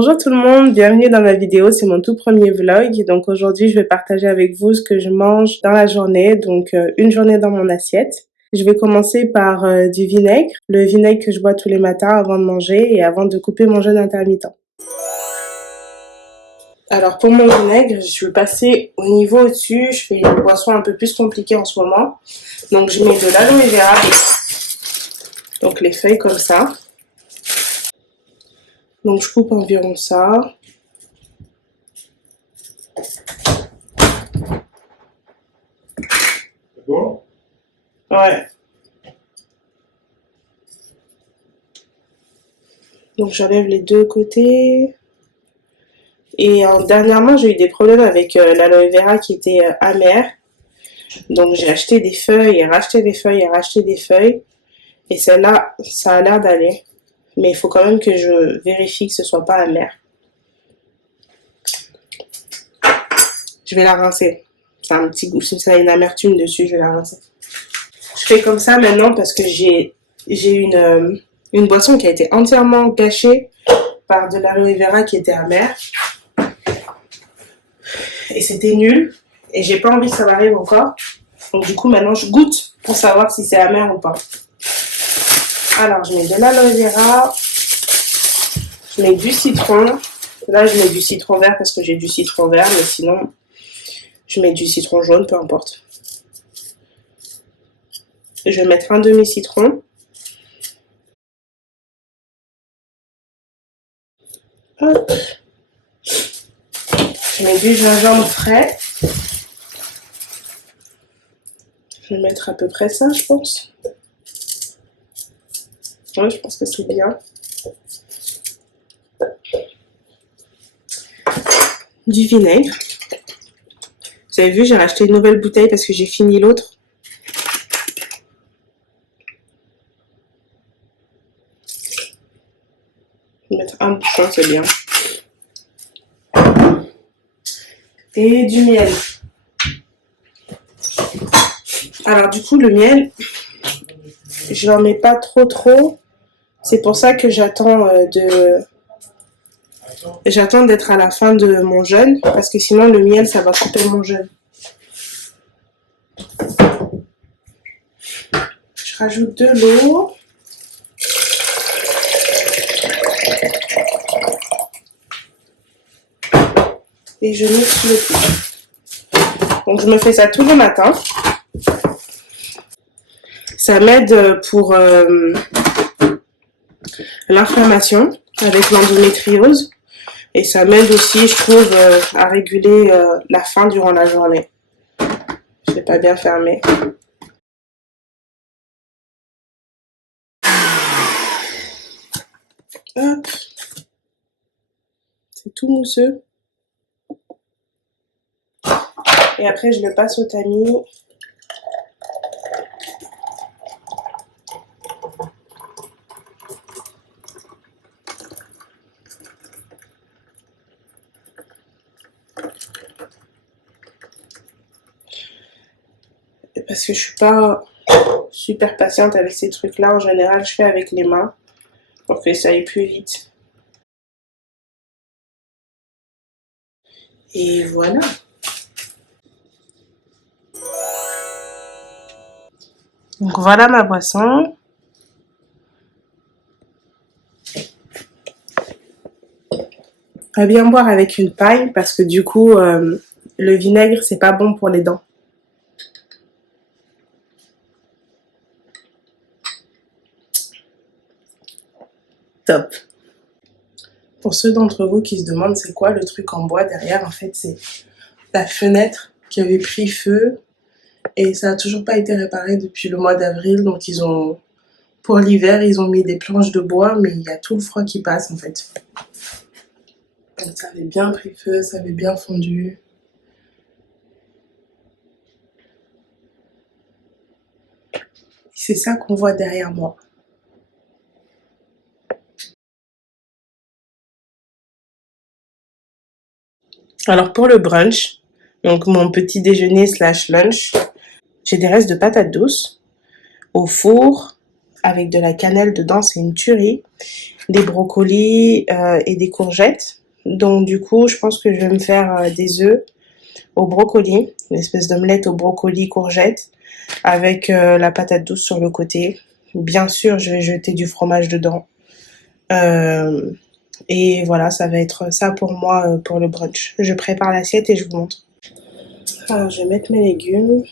Bonjour tout le monde, bienvenue dans ma vidéo, c'est mon tout premier vlog. Donc aujourd'hui je vais partager avec vous ce que je mange dans la journée, donc une journée dans mon assiette. Je vais commencer par du vinaigre, le vinaigre que je bois tous les matins avant de manger et avant de couper mon jeûne intermittent. Alors pour mon vinaigre, je vais passer au niveau au-dessus, je fais une boisson un peu plus compliquée en ce moment. Donc je mets de l'aloe vera, donc les feuilles comme ça. Donc je coupe environ ça. Bon. Ouais. Donc j'enlève les deux côtés. Et dernièrement, j'ai eu des problèmes avec l'aloe vera qui était amère. Donc j'ai acheté des feuilles et racheté des feuilles et racheté des feuilles. Et celle-là, ça a l'air d'aller. Mais il faut quand même que je vérifie que ce soit pas amer. Je vais la rincer. Ça a un petit goût, si ça a une amertume dessus, je vais la rincer. Je fais comme ça maintenant parce que j'ai une boisson qui a été entièrement gâchée par de l'aloe vera qui était amère. Et c'était nul. Et j'ai pas envie que ça m'arrive encore. Donc du coup, maintenant, je goûte pour savoir si c'est amer ou pas. Alors, je mets de l'aloe vera. Je mets du citron. Là, je mets du citron vert parce que j'ai du citron vert. Mais sinon, je mets du citron jaune, peu importe. Et je vais mettre un demi-citron. Hop. Je mets du gingembre frais. Je vais mettre à peu près ça, je pense. Oui, je pense que c'est bien. Du vinaigre. Vous avez vu, j'ai racheté une nouvelle bouteille parce que j'ai fini l'autre. Je vais mettre un bouchon, c'est bien. Et du miel. Alors du coup, le miel, je n'en mets pas trop. C'est pour ça que j'attends d'être à la fin de mon jeûne, parce que sinon le miel, ça va couper mon jeûne. Je rajoute de l'eau. Et je mixe le tout. Donc je me fais ça tous les matins. Ça m'aide pour l'inflammation avec l'endométriose. Et ça m'aide aussi, je trouve, à réguler la faim durant la journée. C'est pas bien fermé. Hop. C'est tout mousseux. Et après, je le passe au tamis. Parce que je suis pas super patiente avec ces trucs-là. En général, je fais avec les mains pour que ça aille plus vite. Et voilà. Donc voilà ma boisson. Pas bien boire avec une paille parce que du coup, le vinaigre, c'est pas bon pour les dents. Top. Pour ceux d'entre vous qui se demandent c'est quoi le truc en bois derrière, en fait, c'est la fenêtre qui avait pris feu et ça n'a toujours pas été réparé depuis le mois d'avril. Donc pour l'hiver, ils ont mis des planches de bois, mais il y a tout le froid qui passe en fait. Donc ça avait bien pris feu, ça avait bien fondu. C'est ça qu'on voit derrière moi. Alors pour le brunch, donc mon petit déjeuner slash lunch, j'ai des restes de patates douces au four, avec de la cannelle dedans, c'est une tuerie. Des brocolis et des courgettes. Donc du coup, je pense que je vais me faire des œufs au brocoli, une espèce d'omelette au brocoli courgette avec la patate douce sur le côté. Bien sûr, je vais jeter du fromage dedans. Euh, et voilà, ça va être ça pour moi pour le brunch. Je prépare l'assiette et je vous montre. Alors, je vais mettre mes légumes.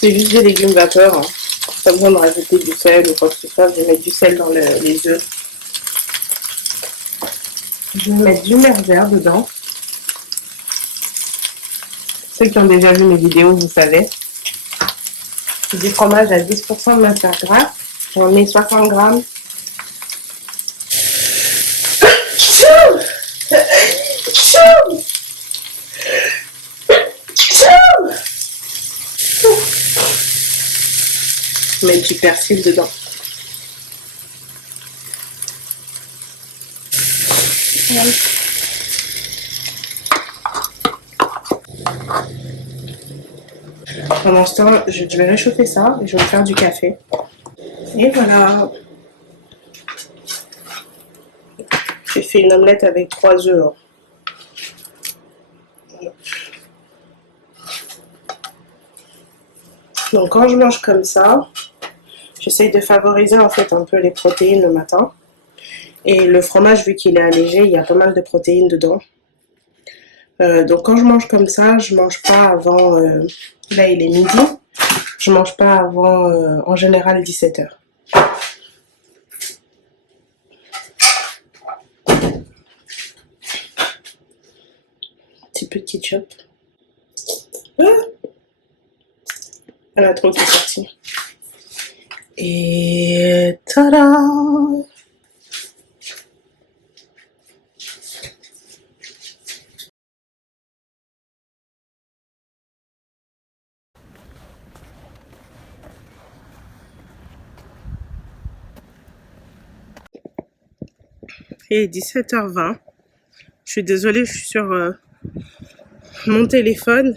C'est juste des légumes vapeur. Hein. Pas besoin de rajouter du sel ou quoi que ce soit. Je vais mettre du sel dans les œufs. Je vais mettre du merguez dedans. Ceux qui ont déjà vu mes vidéos, vous savez. Du fromage à 10% de matière grasse. J'en mets 60 grammes. Je vais mettre du persil dedans. Pendant ce temps, je vais réchauffer ça et je vais me faire du café. Et voilà. J'ai fait une omelette avec 3 œufs. Hein. Donc quand je mange comme ça, j'essaye de favoriser en fait un peu les protéines le matin. Et le fromage, vu qu'il est allégé, il y a pas mal de protéines dedans. Donc quand je mange comme ça, je mange pas avant... là, il est midi. Je mange pas avant, en général, 17h. Petit peu de ketchup. Ah, elle a trop qui est sortie. Et tada! Et 17h20. Je suis désolée, je suis sur mon téléphone.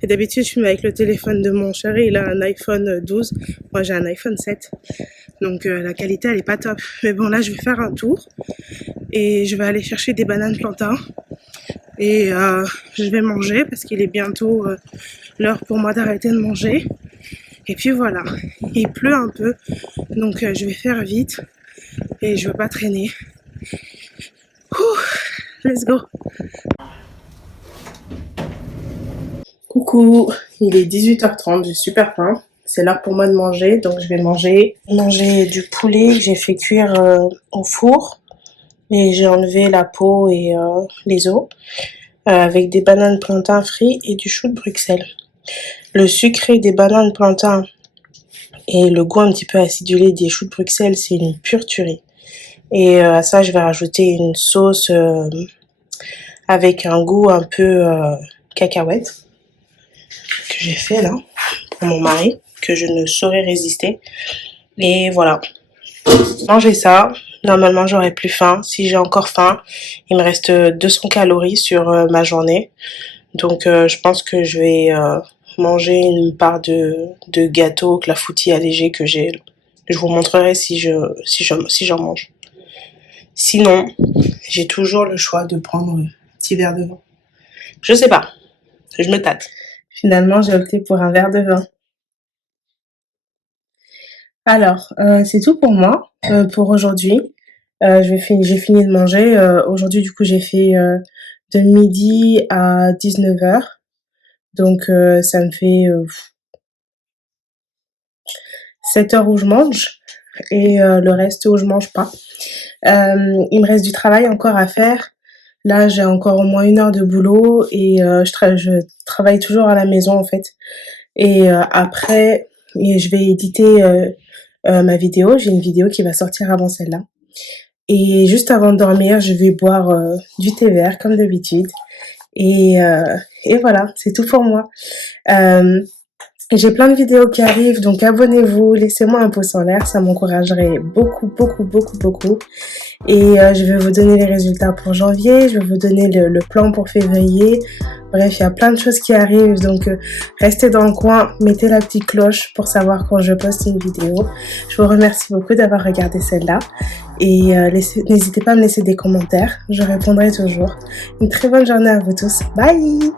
Et d'habitude, je filme avec le téléphone de mon chéri. Il a un iPhone 12. Moi, j'ai un iPhone 7. Donc, la qualité, elle est pas top. Mais bon, là, je vais faire un tour. Et je vais aller chercher des bananes plantains. Et je vais manger parce qu'il est bientôt l'heure pour moi d'arrêter de manger. Et puis voilà, il pleut un peu. Donc, je vais faire vite. Et je veux pas traîner. Ouh, let's go. Coucou, il est 18h30, j'ai super faim. C'est l'heure pour moi de manger, donc je vais manger du poulet que j'ai fait cuire au four. Et j'ai enlevé la peau et les os. Avec des bananes plantains frits et du chou de Bruxelles. Le sucré des bananes plantains et le goût un petit peu acidulé des choux de Bruxelles, c'est une pure tuerie. Et à ça, je vais rajouter une sauce avec un goût un peu cacahuète que j'ai fait là pour mon mari, que je ne saurais résister. Et voilà, manger ça. Normalement, j'aurai plus faim. Si j'ai encore faim, il me reste 200 calories sur ma journée. Donc, je pense que je vais manger une part de gâteau clafoutis allégé que j'ai. Je vous montrerai si j'en mange. Sinon, j'ai toujours le choix de prendre un petit verre de vin. Je sais pas, je me tâte. Finalement, j'ai opté pour un verre de vin. Alors, c'est tout pour moi, pour aujourd'hui. J'ai fini de manger. Aujourd'hui, du coup, j'ai fait de midi à 19h. Donc, ça me fait 7 heures où je mange et le reste où je mange pas. Il me reste du travail encore à faire. Là, j'ai encore au moins 1 heure de boulot et je travaille toujours à la maison en fait. Et après, je vais éditer ma vidéo. J'ai une vidéo qui va sortir avant celle-là. Et juste avant de dormir, je vais boire du thé vert comme d'habitude. Et voilà, c'est tout pour moi. J'ai plein de vidéos qui arrivent, donc abonnez-vous, laissez-moi un pouce en l'air, ça m'encouragerait beaucoup. Et je vais vous donner les résultats pour janvier, je vais vous donner le plan pour février. Bref, il y a plein de choses qui arrivent, donc restez dans le coin, mettez la petite cloche pour savoir quand je poste une vidéo. Je vous remercie beaucoup d'avoir regardé celle-là. Et n'hésitez pas à me laisser des commentaires, je répondrai toujours. Une très bonne journée à vous tous. Bye!